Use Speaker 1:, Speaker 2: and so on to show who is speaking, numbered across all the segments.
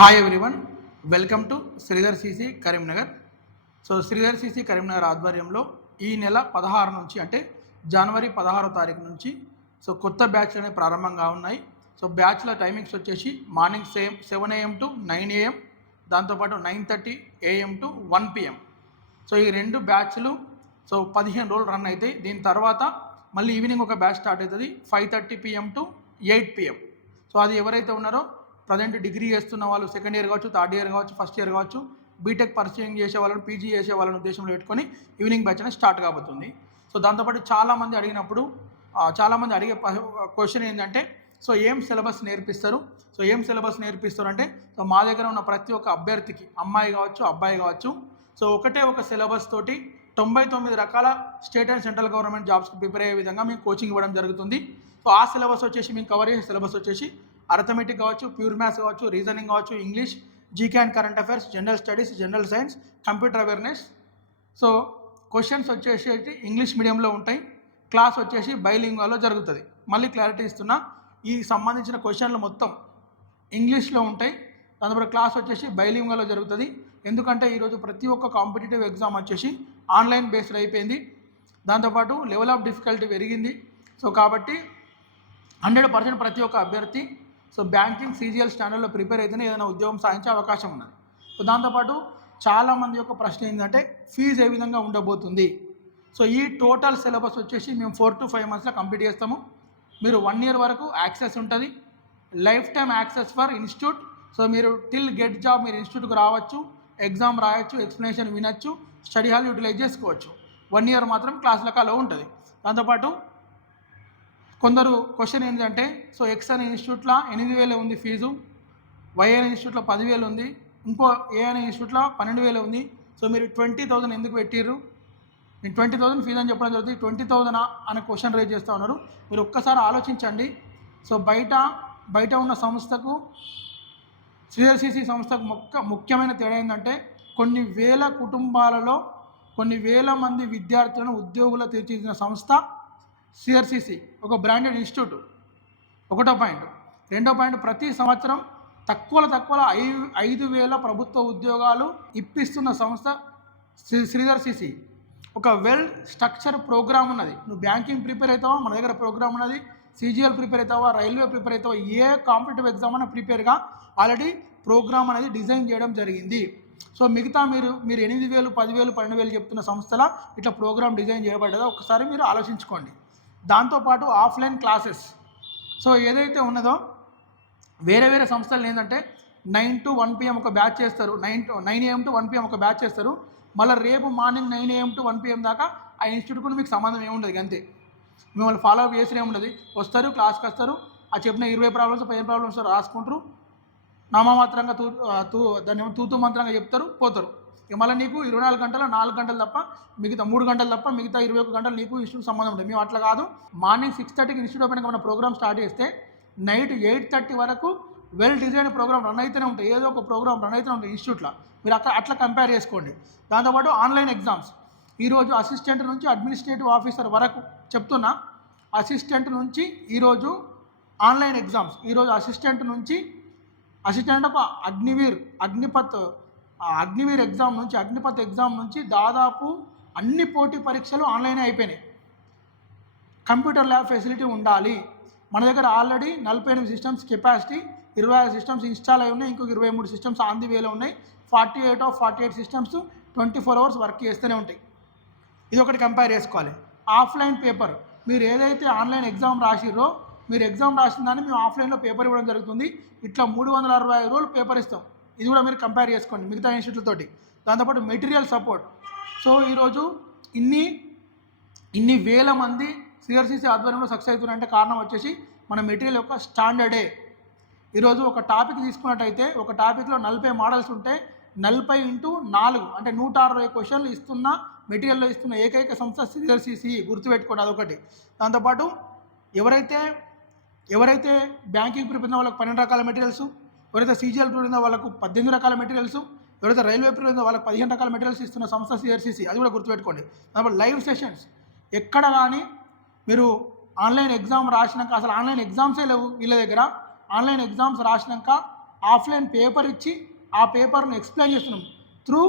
Speaker 1: Hi everyone welcome to Sridhar CC Karimnagar so Sridhar CC Karimnagar ఆధ్వర్యంలో ఈ నెల పదహారు నుంచి అంటే జనవరి పదహారో తారీఖు నుంచి సో కొత్త బ్యాచ్ అనేవి ప్రారంభంగా ఉన్నాయి. సో బ్యాచ్ల టైమింగ్స్ వచ్చేసి morning same seven AM to nine AM దాంతోపాటు nine thirty AM to one PM so ఈ రెండు బ్యాచ్లు సో పదిహేను రోజులు రన్ అవుతాయి దీని తర్వాత మళ్ళీ ఈవినింగ్ ఒక బ్యాచ్ స్టార్ట్ అవుతుంది five thirty PM to eight PM so అది ఎవరైతే ఉన్నారో ప్రజెంట్ డిగ్రీ చేస్తున్న వాళ్ళు సెకండ్ ఇయర్ కావచ్చు థర్డ్ ఇయర్ కావచ్చు ఫస్ట్ ఇయర్ కావచ్చు బీటెక్ పర్సూయింగ్ చేసే వాళ్ళని పీజీ చేసే వాళ్ళని ఉద్దేశంలో పెట్టుకొని ఈవినింగ్ బ్యాచ్ అనేది స్టార్ట్ కాబోతుంది. సో దాంతోపాటు చాలామంది అడిగినప్పుడు చాలామంది అడిగే క్వశ్చన్ ఏంటంటే సో ఏం సిలబస్ నేర్పిస్తారు? సో ఏం సిలబస్ నేర్పిస్తారు అంటే సో మా దగ్గర ఉన్న ప్రతి ఒక్క అభ్యర్థికి అమ్మాయి కావచ్చు అబ్బాయి కావచ్చు సో ఒకటే ఒక సిలబస్ తోటి తొంభై తొమ్మిది రకాల స్టేట్ అండ్ సెంట్రల్ గవర్నమెంట్ జాబ్స్కి ప్రిపేర్ అయ్యే విధంగా మీకు కోచింగ్ ఇవ్వడం జరుగుతుంది. సో ఆ సిలబస్ వచ్చేసి మేము కవర్ చేసే సిలబస్ వచ్చేసి అర్థమెటిక్ కావచ్చు ప్యూర్ మ్యాథ్స్ కావచ్చు రీజనింగ్ కావచ్చు English GK and current affairs general studies general science computer awareness so questions వచ్చేసి ఇంగ్లీష్ మీడియంలో ఉంటాయి. క్లాస్ వచ్చేసి బైలింగ్వాలో జరుగుతుంది. మళ్ళీ క్లారిటీ ఇస్తున్నా ఈ సంబంధించిన క్వశ్చన్లు మొత్తం ఇంగ్లీష్లో ఉంటాయి. దానిపై క్లాస్ వచ్చేసి బైలింగ్వాలో జరుగుతుంది. ఎందుకంటే ఈరోజు ప్రతి ఒక్క కాంపిటేటివ్ ఎగ్జామ్ వచ్చేసి ఆన్లైన్ బేస్డ్ అయిపోయింది. దాంతోపాటు లెవెల్ ఆఫ్ డిఫికల్టీ పెరిగింది. సో కాబట్టి హండ్రెడ్ పర్సెంట్ ప్రతి ఒక్క అభ్యర్థి సో బ్యాంకింగ్ సీజీఎల్ స్టాండర్డ్లో ప్రిపేర్ అయితేనే ఏదైనా ఉద్యోగం సాధించే అవకాశం ఉన్నది. సో దాంతోపాటు చాలామంది యొక్క ప్రశ్న ఏంటంటే ఫీజు ఏ విధంగా ఉండబోతుంది? సో ఈ టోటల్ సిలబస్ వచ్చేసి మేము ఫోర్ టు ఫైవ్ మంత్స్లో కంప్లీట్ చేస్తాము. మీరు వన్ ఇయర్ వరకు యాక్సెస్ ఉంటుంది. Lifetime access for institute. So మీరు టిల్ గెట్ జాబ్ మీరు ఇన్స్టిట్యూట్కి రావచ్చు ఎగ్జామ్ రాయొచ్చు ఎక్స్ప్లెనేషన్ వినొచ్చు స్టడీ హాల్ యూటిలైజ్ చేసుకోవచ్చు. వన్ ఇయర్ మాత్రం క్లాసులకు అలా ఉంటుంది. దాంతోపాటు కొందరు క్వశ్చన్ ఏంటంటే సో ఎక్స్ అనే ఇన్స్టిట్యూట్లో ఎనిమిది వేలు ఉంది ఫీజు వై అనే ఇన్స్టిట్యూట్లో పదివేలు ఉంది ఇంకో ఏ అనే ఇన్స్టిట్యూట్లో పన్నెండు వేలు ఉంది సో మీరు ట్వంటీ థౌసండ్ ఎందుకు పెట్టిర్రు? నేను ట్వంటీ థౌసండ్ ఫీజు అని చెప్పడం జరుగుతుంది ట్వంటీ థౌసండ్ అనే క్వశ్చన్ రేజ్ చేస్తూ ఉన్నారు. మీరు ఒక్కసారి ఆలోచించండి. సో బయట బయట ఉన్న సంస్థకు సిఆర్సిసి సంస్థకు మొక్క ముఖ్యమైన తేడా ఏంటంటే కొన్ని వేల కుటుంబాలలో కొన్ని వేల మంది విద్యార్థులను ఉద్యోగులు తీర్చిదిద్దిన సంస్థ సిఆర్సిసి ఒక బ్రాండెడ్ ఇన్స్టిట్యూట్ ఒకటో పాయింట్. రెండో పాయింట్ ప్రతి సంవత్సరం తక్కువలో తక్కువ ఐ ఐదు వేల ప్రభుత్వ ఉద్యోగాలు ఇప్పిస్తున్న సంస్థ శ్రీ శ్రీధర్ సిసి. ఒక వెల్ స్ట్రక్చర్ ప్రోగ్రామ్ ఉన్నది. నువ్వు బ్యాంకింగ్ ప్రిపేర్ అవుతావా? మన దగ్గర ప్రోగ్రామ్ ఉన్నది. సీజీఎల్ ప్రిపేర్ అవుతావా? రైల్వే ప్రిపేర్ అవుతావా? ఏ కాంపిటేటివ్ ఎగ్జామ్ అయినా ప్రిపేర్గా ఆల్రెడీ ప్రోగ్రామ్ అనేది డిజైన్ చేయడం జరిగింది. సో మిగతా మీరు మీరు ఎనిమిది వేలు పదివేలు పన్నెండు వేలు చెప్తున్న సంస్థల ఇట్లా ప్రోగ్రామ్ డిజైన్ చేయబడ్డదా? ఒకసారి మీరు ఆలోచించుకోండి. దాంతోపాటు ఆఫ్లైన్ క్లాసెస్. సో ఏదైతే ఉన్నదో వేరే వేరే సంస్థలు ఏంటంటే నైన్ టు వన్ పిఎం ఒక బ్యాచ్ చేస్తారు. Nine to nine AM to one PM ఒక బ్యాచ్ చేస్తారు. మళ్ళీ రేపు morning nine AM to one PM దాకా ఆ ఇన్స్టిట్యూట్ కూడా మీకు సంబంధం ఏముండదు అంతే. మిమ్మల్ని ఫాలో అప్ చేసిన ఏముండదు వస్తారు క్లాస్కి వస్తారు. ఆ చెప్పిన ఇరవై ప్రాబ్లమ్స్ పదిహేను ప్రాబ్లమ్స్ రాసుకుంటారు. నామమాత్రంగా తూ తూ దాన్ని ఏమో తూతూ మంత్రంగా చెప్తారు పోతారు. ఇక మళ్ళీ నీకు ఇరవై నాలుగు గంటల నాలుగు గంటలు తప్ప మిగతా మూడు గంటలు తప్ప మిగతా ఇరవై ఒక గంటలు నీకు ఇన్స్టిట్యూట్ సంబంధం ఉంటుంది మేము అట్లా కాదు. మార్నింగ్ సిక్స్ థర్టీకి ఇన్స్టిట్యూట్ ఓపెన్ మన ప్రోగ్రామ్ స్టార్ట్ చేస్తే నైట్ ఎయిట్ థర్టీ వరకు వెల్ డిజైన్ ప్రోగ్రామ్ రన్ అయితేనే ఉంటాయి. ఏదో ఒక ప్రోగ్రామ్ రన్ అయితేనే ఉంటాయి ఇన్స్టిట్యూట్లో. మీరు అక్కడ అట్లా కంపేర్ చేసుకోండి. దాంతోపాటు ఆన్లైన్ ఎగ్జామ్స్ ఈరోజు అసిస్టెంట్ నుంచి అడ్మినిస్ట్రేటివ్ ఆఫీసర్ వరకు చెప్తున్నా అసిస్టెంట్ నుంచి ఈరోజు ఆన్లైన్ ఎగ్జామ్స్ ఈరోజు అసిస్టెంట్ నుంచి అసిస్టెంట్ ఒక అగ్నివీర్ అగ్నిపత్ ఆ అగ్నివీర్ ఎగ్జామ్ నుంచి అగ్నిపత్ ఎగ్జామ్ నుంచి దాదాపు అన్ని పోటీ పరీక్షలు ఆన్లైనే అయిపోయినాయి. కంప్యూటర్ ల్యాబ్ ఫెసిలిటీ ఉండాలి. మన దగ్గర ఆల్రెడీ నలభై ఎనిమిది సిస్టమ్స్ కెపాసిటీ ఇరవై ఆరు సిస్టమ్స్ ఇన్స్టాల్ అయి ఉన్నాయి ఇంకొక ఇరవై మూడు సిస్టమ్స్ ఆన్ ది వేలో ఉన్నాయి. Forty eight of forty eight systems twenty four hours work చేస్తూనే ఉంటాయి. ఇది ఒకటి కంపేర్ చేసుకోవాలి. ఆఫ్లైన్ పేపర్ మీరు ఏదైతే ఆన్లైన్ ఎగ్జామ్ రాసిర్రో మీరు ఎగ్జామ్ రాసిన దాన్ని మేము ఆఫ్లైన్లో పేపర్ ఇవ్వడం జరుగుతుంది. ఇట్లా మూడు వందల అరవై ఐదు రోజులు పేపర్ ఇస్తాం. ఇది కూడా మీరు కంపేర్ చేసుకోండి మిగతా ఇన్స్టిట్యూట్లతోటి. దాంతోపాటు మెటీరియల్ సపోర్ట్ సో ఈరోజు ఇన్ని ఇన్ని వేల మంది సిఆర్సీసీ ఆధ్వర్యంలో సక్సెస్ అవుతున్నారంటే కారణం వచ్చేసి మన మెటీరియల్ యొక్క స్టాండర్డే ఈరోజు ఒక టాపిక్ తీసుకున్నట్టయితే ఒక టాపిక్లో నలభై మోడల్స్ ఉంటే నలభై ఇంటూ నాలుగు అంటే నూట అరవై క్వశ్చన్లు ఇస్తున్న మెటీరియల్లో ఇస్తున్న ఏకైక సంస్థ సిఆర్సీసీ గుర్తుపెట్టుకోండి అదొకటి. దాంతోపాటు ఎవరైతే ఎవరైతే బ్యాంకింగ్ ప్రిపేర్ వాళ్ళకి పన్నెండు రకాల మెటీరియల్స్ ఎవరైతే సీజీఎల్ ప్రిపేర్ ఉన్న వాళ్ళకు పద్దెనిమిది రకాల మెటీరియల్స్ ఎవరైతే రైల్వే ప్రిపేర్ వాళ్ళకి పదిహేను రకాల మెటీరియల్స్ ఇస్తున్న సంస్థ సిఆర్సీసీ అది కూడా గుర్తుపెట్టుకోండి. దాంట్లో లైవ్ సెషన్స్ ఎక్కడ కానీ మీరు ఆన్లైన్ ఎగ్జామ్ రాసినాక అసలు ఆన్లైన్ ఎగ్జామ్సే లేవు వీళ్ళ దగ్గర. ఆన్లైన్ ఎగ్జామ్స్ రాసినాక ఆఫ్లైన్ పేపర్ ఇచ్చి ఆ పేపర్ను ఎక్స్ప్లెయిన్ చేస్తున్నాం. త్రూ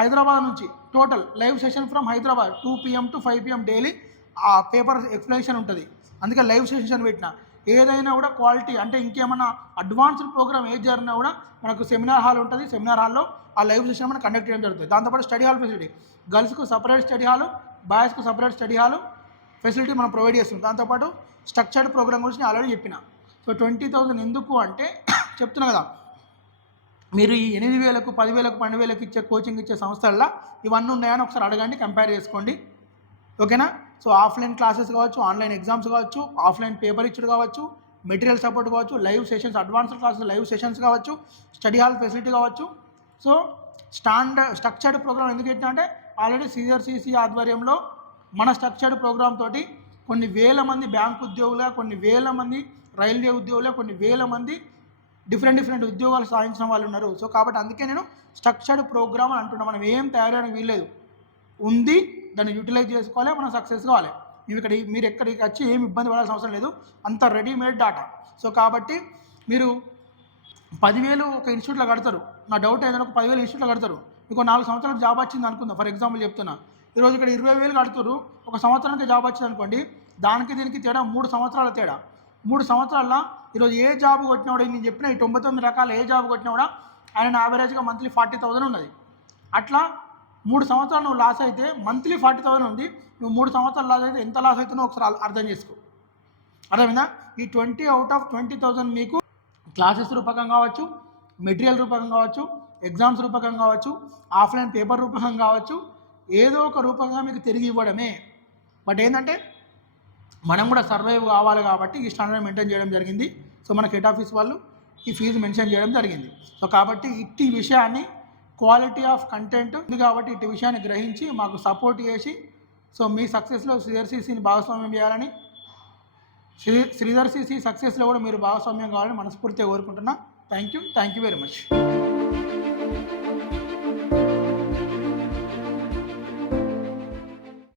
Speaker 1: హైదరాబాద్ నుంచి total live session from Hyderabad two PM to five PM daily ఆ పేపర్ ఎక్స్ప్లెనేషన్ ఉంటుంది. అందుకే లైవ్ సెషన్ పెట్టిన. ఏదైనా కూడా క్వాలిటీ అంటే ఇంకేమైనా అడ్వాన్స్డ్ ప్రోగ్రామ్ ఏది జరిగినా కూడా మనకు సెమినార్ హాల్ ఉంటుంది. సెమినార్ హాల్లో ఆ లైవ్ సెషన్ మనం కండక్ట్ చేయడం జరుగుతుంది. దాంతోపాటు స్టడీ హాల్ ఫెసిలిటీ గర్ల్స్కు సపరేట్ స్టడీ హాలు బాయ్స్కు సపరేట్ స్టడీ హాలు ఫెసిలిటీ మనం ప్రొవైడ్ చేస్తుంది దాంతోపాటు స్ట్రక్చర్డ్ ప్రోగ్రామ్ గురించి నేను ఆల్రెడీ చెప్పిన. సో ట్వంటీ థౌజండ్ ఎందుకు అంటే చెప్తున్నా కదా. మీరు ఈ ఎనిమిది వేలకు పదివేలకు పన్నెండు వేలకు ఇచ్చే కోచింగ్ ఇచ్చే సంస్థల్లో ఇవన్నీ ఉన్నాయని ఒకసారి అడగండి కంపేర్ చేసుకోండి. ఓకేనా సో ఆఫ్లైన్ క్లాసెస్ కావచ్చు ఆన్లైన్ ఎగ్జామ్స్ కావచ్చు ఆఫ్లైన్ పేపర్ ఇచ్చుడు కావచ్చు మెటీరియల్ సపోర్ట్ కావచ్చు live sessions advanced classes live sessions కావచ్చు స్టడీ హాల్ ఫెసిలిటీ కావచ్చు. సో స్టాండర్డ్ స్ట్రక్చర్డ్ ప్రోగ్రామ్ ఎందుకు పెట్టినా అంటే ఆల్రెడీ సిఆర్సిసి ఆధ్వర్యంలో మన స్ట్రక్చర్డ్ ప్రోగ్రామ్ తోటి కొన్ని వేల మంది బ్యాంక్ ఉద్యోగులుగా కొన్ని వేల మంది రైల్వే ఉద్యోగులుగా కొన్ని వేల మంది డిఫరెంట్ డిఫరెంట్ ఉద్యోగాలు సాధించిన వాళ్ళు ఉన్నారు. సో కాబట్టి అందుకే నేను స్ట్రక్చర్డ్ ప్రోగ్రామ్ అని అంటున్నాను మనం ఏం తయారని వీల్లేదు. ఉంది దాన్ని యూటిలైజ్ చేసుకోవాలి మనం సక్సెస్ కావాలి. మేము ఇక్కడ మీరు ఎక్కడికి వచ్చి ఏమి ఇబ్బంది పడాల్సిన అవసరం లేదు. అంత రెడీమేడ్ డాటా సో కాబట్టి మీరు పదివేలు ఒక ఇన్స్టిట్యూట్లో కడతారు. నా డౌట్ ఏదైనా ఒక పదివేలు ఇన్స్టిట్యూట్లో కడతారు. మీకు నాలుగు సంవత్సరాలు జాబ్ వచ్చింది అనుకుందాం. ఫర్ ఎగ్జాంపుల్ చెప్తున్నా. ఈరోజు ఇక్కడ ఇరవై వేలు కడుతురు ఒక సంవత్సరానికి జాబ్ వచ్చింది అనుకోండి. దానికి దీనికి తేడా మూడు సంవత్సరాల తేడా. మూడు సంవత్సరాల ఈరోజు ఏ జాబ్ కొట్టినా నేను చెప్పిన ఈ తొంభై తొమ్మిది రకాల ఏ జాబ్ కొట్టినా కూడా ఆయన యావరేజ్గా మంత్లీ ఫార్టీ థౌసండ్ ఉన్నది. అట్లా మూడు సంవత్సరాలు నువ్వు లాస్ అయితే మంత్లీ ఫార్టీ థౌసండ్ ఉంది. నువ్వు మూడు సంవత్సరాలు లాస్ అయితే ఎంత లాస్ అవుతుందో ఒకసారి అర్థం- చేసుకో. అర్థమైందా? ఈ twenty out of twenty thousand మీకు క్లాసెస్ రూపకం కావచ్చు మెటీరియల్ రూపకం కావచ్చు ఎగ్జామ్స్ రూపకం కావచ్చు ఆఫ్లైన్ పేపర్ రూపకం కావచ్చు ఏదో ఒక రూపంగా మీకు తిరిగి ఇవ్వడమే. బట్ ఏంటంటే మనం కూడా సర్వైవ్ కావాలి కాబట్టి ఈ స్టాండర్డ్ మెయింటైన్ చేయడం జరిగింది. సో మన హెడ్ ఆఫీస్ వాళ్ళు ఈ ఫీజు మెన్షన్ చేయడం జరిగింది. సో కాబట్టి ఇట్టి విషయాన్ని క్వాలిటీ ఆఫ్ కంటెంట్ ఉంది కాబట్టి ఇటు విషయాన్ని గ్రహించి మాకు సపోర్ట్ చేసి సో మీ సక్సెస్లో సిఆర్సీసీని భాగస్వామ్యం చేయాలని శ్రీ శ్రీధర్ సిసి సక్సెస్లో కూడా మీరు భాగస్వామ్యం కావాలని మనస్ఫూర్తిగా కోరుకుంటున్నా. Thank you thank you very much